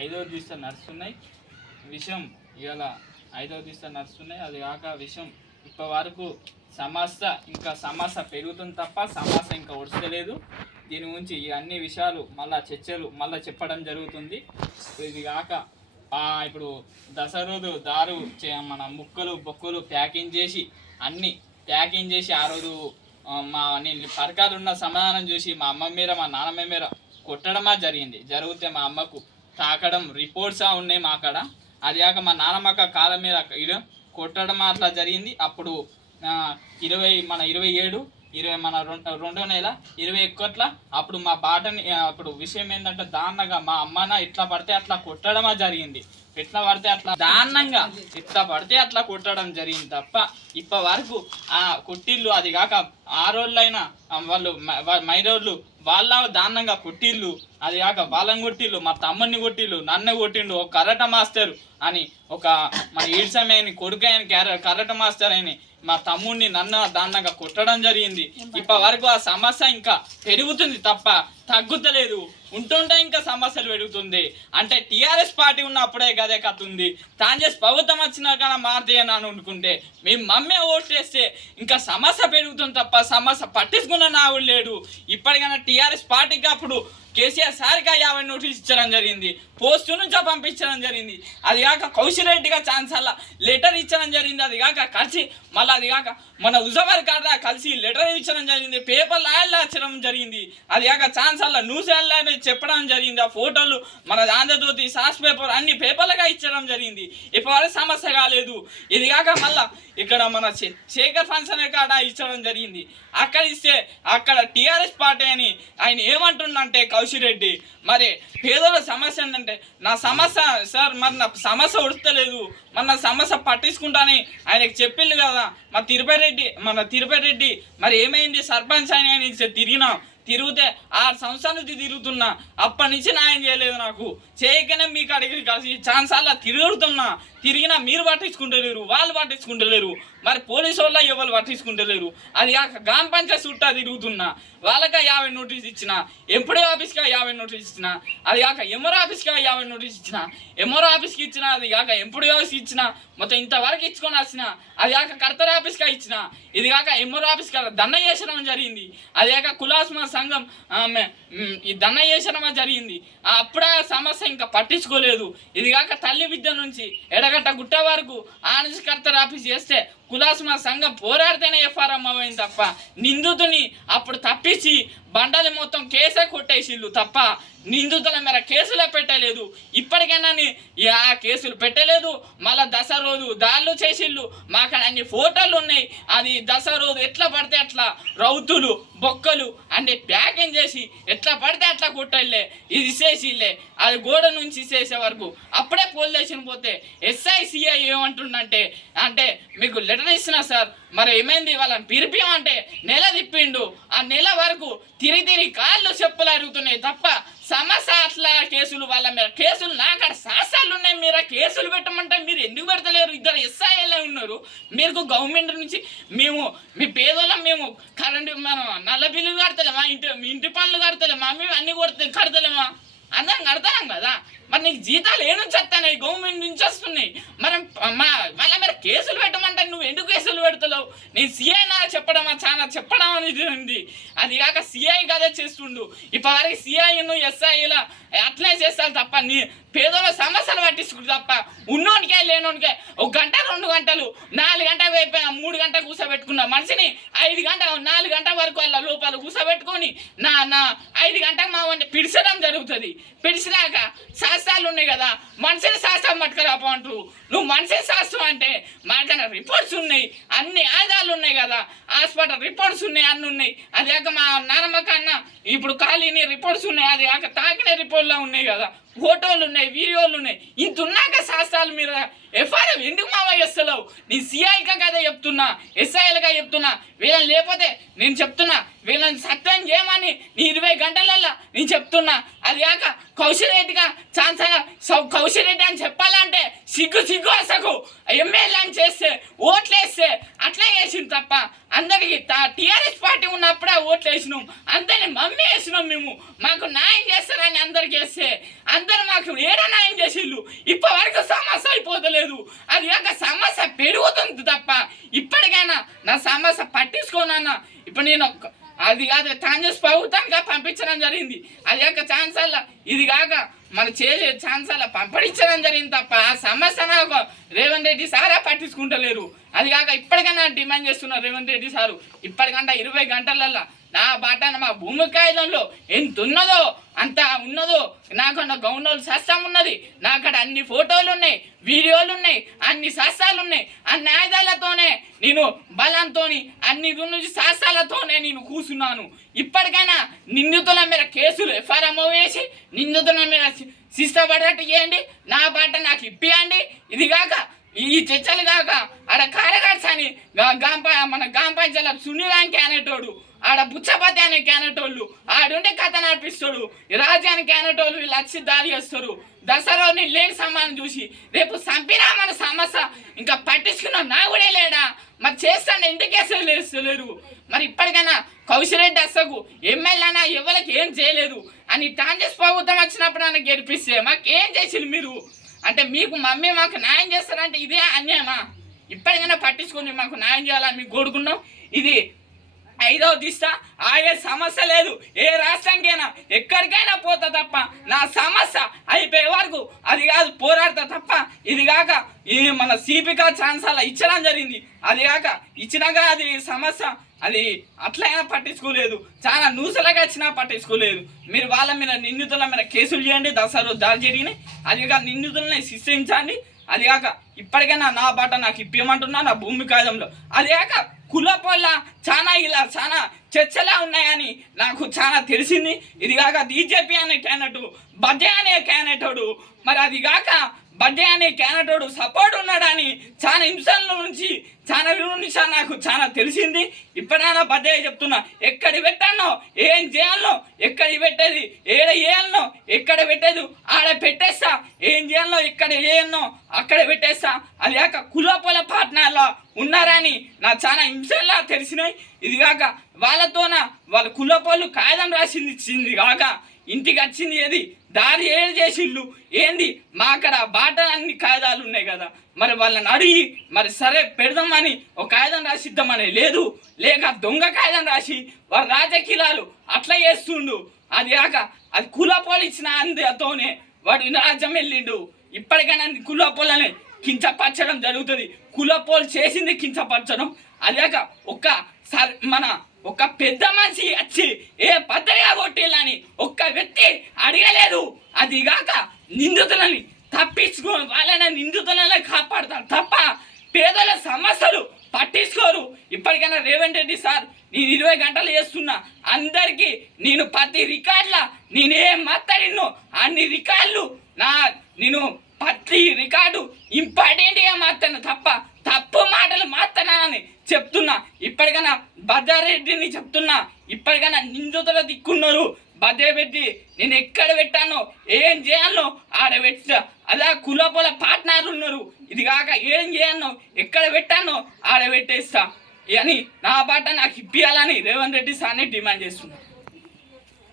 5వ దిశ నడుస్తున్నాయి విషయం ఇవాళ 5వ దిశ నడుస్తున్నాయి. అది కాక విషయం ఇప్పటి వరకు సమస్య పెరుగుతుంది తప్ప సమస్య ఇంకా ఒడసలేదు. దీని గురించి ఈ అన్ని విషయాలు మళ్ళా చర్చలు మళ్ళీ చెప్పడం జరుగుతుంది. ఇది కాక ఇప్పుడు దసరా రోజు మన ముక్కలు బొక్కలు ప్యాకింగ్ చేసి అన్నీ ప్యాకింగ్ చేసి ఆ రోజు నేను పరకాలు ఉన్న సమాధానం చూసి మా అమ్మ మీద మా నాన్నమ్మ మీద కొట్టడమా జరిగితే మా అమ్మకు తాకడం రిపోర్ట్స్ ఉన్నాయి మా కాడ. అది కాక మా నాన్నమ్మక కాళ్ళ మీద కొట్టడం అట్లా జరిగింది. అప్పుడు 27 మన 2వ నెల 21 అప్పుడు మా బాటని అప్పుడు విషయం ఏంటంటే దారుణంగా మా అమ్మన ఇట్లా పడితే అట్లా కొట్టడమా జరిగింది. ఎట్లా పడితే అట్లా దారుణంగా ఎట్లా పడితే అట్లా కొట్టడం జరిగింది తప్ప ఇప్పటి వరకు కొట్టిళ్ళు అది కాక ఆరోళ్ళైనా వాళ్ళు మైరోళ్ళు వాళ్ళ దారుణంగా కొట్టిళ్ళు అది కాక వాళ్ళని కొట్టిళ్ళు మా తమ్ముడిని కొట్టిళ్ళు నన్ను కొట్టిండు. ఒక కరాట మాస్టర్ అని ఒక మన ఈడ్సమేని కొడుకు అయిన కరాట మాస్టర్ అని మా తమ్ముడిని నన్ను దారుణంగా కొట్టడం జరిగింది. ఇప్పటి వరకు ఆ సమస్య ఇంకా పెరుగుతుంది తప్ప తగ్గుతలేదు. ఉంటుంటే ఇంకా సమస్యలు పెరుగుతుంది. అంటే టీఆర్ఎస్ పార్టీ ఉన్నప్పుడే గదే కథ ఉంది. కాంగ్రెస్ ప్రభుత్వం వచ్చినా కానీ మారుతాయి అని అనుకుంటే మేము మమ్మీ ఓటు వేస్తే ఇంకా సమస్య పెరుగుతుంది తప్ప సమస్య పట్టించుకున్న నావుడు లేడు. ఇప్పటికైనా టీఆర్ఎస్ పార్టీకి అప్పుడు కేసీఆర్ సార్గా 50 నోటీస్ ఇచ్చడం జరిగింది. పోస్టు నుంచో పంపించడం జరిగింది. అది కాక కౌశల్ రెడ్డిగా ఛాన్సల్లా లెటర్ ఇచ్చడం జరిగింది. అది కాక కలిసి మళ్ళీ అది కాక మన ఉజవర్ కాడ కలిసి లెటర్ ఇచ్చడం జరిగింది. పేపర్లు ఆయల్లో ఇచ్చడం జరిగింది. అది కాక ఛాన్సల్లా న్యూస్ యాడ్లో చెప్పడం జరిగింది. ఆ ఫోటోలు మన ఆంధ్రజ్యోతి సాస్ పేపర్ అన్ని పేపర్లుగా ఇచ్చడం జరిగింది. ఇప్పటివరకు సమస్య కాలేదు. ఇది కాక మళ్ళీ ఇక్కడ మన శేఖర్ ఫంక్షన్ కాడ ఇచ్చడం జరిగింది. అక్కడ ఇస్తే అక్కడ టీఆర్ఎస్ పార్టీ అని ఆయన ఏమంటుండంటే కౌశల్ రెడ్డి మరి పేదోళ్ళ సమస్య ఏంటంటే నా సమస్య సార్ మరి నా సమస్య ఉడతలేదు మరి నా సమస్య పట్టించుకుంటానని ఆయనకి చెప్పిండు కదా. మన తిరుపతి రెడ్డి మరి ఏమైంది సర్పంచ్ అని ఆయన తిరిగితే 6 సంవత్సరాల నుంచి తిరుగుతున్నా అప్పటి నుంచి న్యాయం చేయలేదు. నాకు చేయకనే మీకు అడిగి కలిసి ఛాన్సార్లు తిరిగినా మీరు పట్టించుకుంటలేరు, వాళ్ళు పట్టించుకుంటలేరు. మరి పోలీసు వాళ్ళ ఎవరు పట్టించుకుంటలేరు. అది కాక గ్రామ పంచాయతీ చుట్టా తిరుగుతున్నా వాళ్ళకి 50 నోటీస్ ఇచ్చిన, ఎంపీడీ ఆఫీస్కి 50 నోటీస్ ఇచ్చిన, అది కాక ఎంఆర్ ఆఫీస్కి 50 నోటీస్ ఇచ్చిన, ఎంఆర్ ఆఫీస్కి ఇచ్చిన, అది కాక ఎంపీడీ ఆఫీస్కి ఇచ్చిన, మొత్తం ఇంతవరకు ఇచ్చుకొని వచ్చిన. అది కాక కర్తర్ ఆఫీస్కి ఇచ్చిన, ఇది కాక ఎంఆర్ ఆఫీస్కి దండ చేసడం జరిగింది. అది కాక కులాస్మా సంఘం ఈ దండ చేసడం జరిగింది. అప్పుడే సమస్య ఇంకా పట్టించుకోలేదు. ఇది కాక తల్లి విద్య నుంచి ఎడగట్ట గుట్ట వరకు ఆనసి కర్తర్ ఆఫీస్ చేస్తే కులాస్మా సంఘం పోరాడితేనే ఎఫ్ఆర్ఎం అయింది తప్ప నిందితుని అప్పుడు తప్పించి బండలు మొత్తం కేసే కొట్టేసిళ్ళు తప్ప నిందితుల మేర కేసులే పెట్టలేదు. ఇప్పటికైనా ఆ కేసులు పెట్టలేదు. మళ్ళీ దసరా రోజు దాళ్ళు చేసిళ్ళు. మాకు అన్ని ఫోటోలు ఉన్నాయి. అది దసరా రోజు ఎట్లా పడితే అట్లా రౌతులు బొక్కలు అన్ని ప్యాకింగ్ చేసి ఎట్లా పడితే అట్లా కొట్టలే ఇది చేసిలే. అది గోడ నుంచి చేసే వరకు అప్పుడే పోలీస్ స్టేషన్ పోతే SICI ఏమంటుండంటే అంటే మీకు లెటర్ ఇస్తున్నా సార్ మరి ఏమైంది వాళ్ళని పిలిపియమంటే నెల తిప్పిండు. ఆ నెల వరకు తిరిగి కాళ్ళు చెప్పులు అరుగుతున్నాయి తప్ప సమస్య అట్లా కేసులు వాళ్ళ మీద కేసులు నాకాడ సాసాలు ఉన్నాయి. మీరు కేసులు పెట్టమంటే మీరు ఎందుకు పెడతలేరు? 2 SIలే ఉన్నారు. మీకు గవర్నమెంట్ నుంచి మీ పేదోళ్ళం మేము కరెంటు మనం నల్ల బిల్లులు కడతలేమా, ఇంటి పనులు కడతలేమా, మేము అన్ని కడతలేమా అందరం కడతాం కదా. మరి నీకు జీతాలు నుంచి వస్తాయి గవర్నమెంట్ నుంచి వస్తున్నాయి. మరి వాళ్ళ మీద కేసులు పెట్టమంటే నువ్వు ఎందుకు కేసులు పెడతలేవు? నేను సిఐ చెప్పడమా చాలా చెప్పడం అనేది ఉంది. అది కాక సిఐ కదే చేస్తుండు. ఇప్పటివరకు సిఐను SIలా అట్లే చేస్తారు తప్ప నీ పేదోళ్ళ సమస్యలు పట్టించుకుంటు తప్ప ఉన్నోనికే లేనోనికే 1 గంట 2 గంటలు 4 గంటలు అయిపోయినా 3 గంటలు కూర్చోబెట్టుకున్న మనిషిని 5 గంటలు 4 గంటల వరకు వాళ్ళ లోపల కూర్చోబెట్టుకొని నా 5 గంటలకు మా వంటి పిడిచడం జరుగుతుంది. పిడిచినాక శాస్త్రాలు ఉన్నాయి కదా మనిషిని శాస్త్రం పట్టుకురాపో అంటారు. నువ్వు మనిషిని శాస్త్రం అంటే మాకన్నా రిపోర్ట్స్ ఉన్నాయి, అన్ని ఆధారాలు ఉన్నాయి కదా, హాస్పిటల్ రిపోర్ట్స్ ఉన్నాయి, అన్నీ ఉన్నాయి. అది కాక మా నాన్నమ్మ కన్నా ఇప్పుడు ఖాళీని రిపోర్ట్స్ ఉన్నాయి. అది కాక తాకిన రిపోర్ట్లో ఉన్నాయి కదా, ఫోటోలు ఉన్నాయి, వీడియోలు ఉన్నాయి. ఇంత ఉన్నాక శాస్త్రాలు మీరు ఎఫ్ఐఆర్ ఎందుకు మామ చేస్తలేవు? నీ సిఐగా కదా చెప్తున్నా, SIలుగా చెప్తున్నా. వీళ్ళని లేకపోతే నేను చెప్తున్నా వీళ్ళని సత్యం చేయమని నీ 20 గంటలల్లో నేను చెప్తున్నా. అది కాక కౌశల్ రెడ్డిగా కౌశల్ రెడ్డి అని చెప్పాలంటే సిగ్గు అసలు ఎమ్మెల్యే అని చేస్తే ఓట్లేస్తే అట్లా వేసింది తప్ప అందరికి టీఆర్ఎస్ పార్టీ ఉన్నప్పుడే ఓట్లు వేసినాం, అందరిని మమ్మీ వేసినాం మేము. మాకు న్యాయం చేస్తారని అందరికి వేస్తే అందరు మాకు ఏడా న్యాయం చేసిళ్ళు. ఇప్పటి వరకు సమస్య అయిపోతలేదు, అది కాక సమస్య పెరుగుతుంది తప్ప ఇప్పటికైనా నా సమస్య పట్టించుకోనన్నా. ఇప్పుడు నేను అది కాదు కాంగ్రెస్ ప్రభుత్వంగా పంపించడం జరిగింది, అది కాక ఛాన్సర్ల ఇది కాక మన చేసే ఛాన్సర్ల పంపించడం జరిగింది తప్ప ఆ సమస్య నాకు రేవంత్ రెడ్డి సారే పట్టించుకుంటలేరు. అది కాక ఇప్పటికైనా డిమాండ్ చేస్తున్నారు రేవంత్ రెడ్డి సారు ఇప్పటికంటే 20 గంటలల్లో నా బాటన మా భూమి కాగితంలో ఎంత ఉన్నదో అంత ఉన్నదో. నాకన్నా గౌండోలు సస్తం ఉన్నది, నాకడ అన్ని ఫోటోలు ఉన్నాయి, వీడియోలు ఉన్నాయి, అన్ని శాస్త్రాలు ఉన్నాయి. అన్ని ఆయుధాలతోనే నేను బలంతో అన్ని నుంచి శాస్త్రాలతోనే నేను కూర్చున్నాను. ఇప్పటికైనా నిందితుల మీద కేసులు ఎఫ్ఐఆర్ వేసి నిందితుల మీద శిక్ష పడేట్టు చేయండి, నా బాట నాకు ఇప్పియండి. ఇది కాక ఈ చర్చలు కాక ఆడ కార్యకర్త అని మన గ్రామ పంచాయతీ సునీలాంకి అనేటోడు, ఆడ బుచ్చపతి అనే క్యానెటోళ్ళు ఆడుండే కథ నడిపిస్తాడు, రాజ్యానికి క్యానెటోళ్ళు వీళ్ళు వచ్చి దారి చేస్తారు. దసరాని లేని సమానం చూసి రేపు చంపినా మన సమస్య ఇంకా పట్టించుకున్న నా కూడా లేడా మరి చేస్తాను ఎందుకు కేసులు వేస్తలేరు. మరి ఇప్పటికైనా కౌశల్ రెడ్డి అసలు ఎమ్మెల్యేనా ఎవరికి ఏం చేయలేదు అని కాంగ్రెస్ ప్రభుత్వం వచ్చినప్పుడు నన్ను గెలిపిస్తే మాకేం చేసింది మీరు అంటే మీకు మమ్మీ మాకు న్యాయం చేస్తారంటే ఇదే అన్యాయమా? ఇప్పటికైనా పట్టించుకొని మాకు న్యాయం చేయాలని మీకు కోరుకున్నాం. ఇది 5వ దిశ ఆగే సమస్య లేదు, ఏ రాష్ట్రానికైనా ఎక్కడికైనా పోతా తప్ప నా సమస్య అయిపోయే వరకు అది కాదు పోరాడతా తప్ప. ఇది కాక ఈ మన సిపికా ఛాన్సాల ఇచ్చడం జరిగింది, అది కాక ఇచ్చినాక అది సమస్య అది అట్లయినా పట్టించుకోలేదు, చాలా నూసలుగా వచ్చినా పట్టించుకోలేదు. మీరు వాళ్ళ మీద నిందితుల మీద కేసులు చేయండి, దసరా దాడి జరిగినాయి, అది కాక నిందితులని శిక్షించండి. అది కాక ఇప్పటికైనా నా బాట నాకు ఇప్పమంటున్నా నా భూమి కాగితంలో. అది కాక కులపోళ్ళ చాలా చర్చలా ఉన్నాయని నాకు చాలా తెలిసింది. ఇది కాక బీజేపీ అనే క్యాండిడేట్ బడ్డే అనే క్యాండిడేటోడు మరి అది కాక బడ్డే అనే క్యాండిడేటోడు సపోర్ట్ ఉన్నాడని చాలా హింసల నుంచి నాకు చాలా తెలిసింది. ఇప్పుడైనా బడ్డే చెప్తున్నా, ఎక్కడ పెట్టానో ఏం చేయాలనో ఎక్కడ పెట్టేది ఏడ చేయాలనో ఎక్కడ పెట్టేది ఆడ పెట్టేస్తా, ఏం చేయాలనో ఎక్కడ చేయాలనో అక్కడ పెట్టేస్తా. అది కాక కులపోల పార్ట్నర్లో ఉన్నారని నాకు చాలా హింసల్లా తెలిసినాయి. ఇది కాక వాళ్ళ కులపోళ్ళు కాగితం రాసింది ఇచ్చింది కాక ఇంటికి వచ్చింది ఏది దారి ఏది చేసిళ్ళు ఏంది మా అక్కడ బాటలు అన్ని కాగితాలు ఉన్నాయి కదా, మరి వాళ్ళని అడిగి మరి సరే పెడదామని ఒక కాగితం రాసిద్దామని లేదు, లేక దొంగ కాగితం రాసి వాళ్ళ రాజకీయాలు అట్లా చేస్తుండు. అది కాక అది కులపోలు ఇచ్చిన అందుతోనే వాడు రాజ్యం వెళ్ళిండు. ఇప్పటికైనా కులపోలని కించపరచడం జరుగుతుంది, కులపోలు చేసింది కించపరచడం. అది కాక ఒక పెద్ద మనిషి వచ్చి ఏ పద్ధతిగా కొట్టేయాలని ఒక్క వ్యక్తి అడగలేదు. అది కాక నిందితులని వాళ్ళని నిందితులనే కాపాడతారు తప్ప పేదల సమస్యలు పట్టించుకోరు. ఇప్పటికైనా రేవంత్ రెడ్డి సార్ నేను 20 గంటలు చేస్తున్నా, అందరికీ నేను ప్రతి రికార్డులా నేనేం మాట్లాడినో అన్ని రికార్డులు నేను ప్రతి రికార్డు ఇంపార్టెంట్గా మాట్లాడిన తప్ప తప్పు మాటలు మాట్లాడానని చెప్తున్నా. ఇప్పటికైనా భద్రారెడ్డిని చెప్తున్నా, ఇప్పటికైనా నిందితుల దిక్కున్నారు బదే పెట్టి నేను ఎక్కడ పెట్టానో ఏం చేయాలో ఆడ పెట్టా. అలా కులపోల పార్ట్నర్లు ఉన్నారు, ఇది కాక ఏం చేయాలో ఎక్కడ పెట్టానో ఆడ పెట్టేస్తా అని నా బాట నాకు ఇప్పియాలని రేవంత్ రెడ్డి సార్ని డిమాండ్ చేస్తున్నా.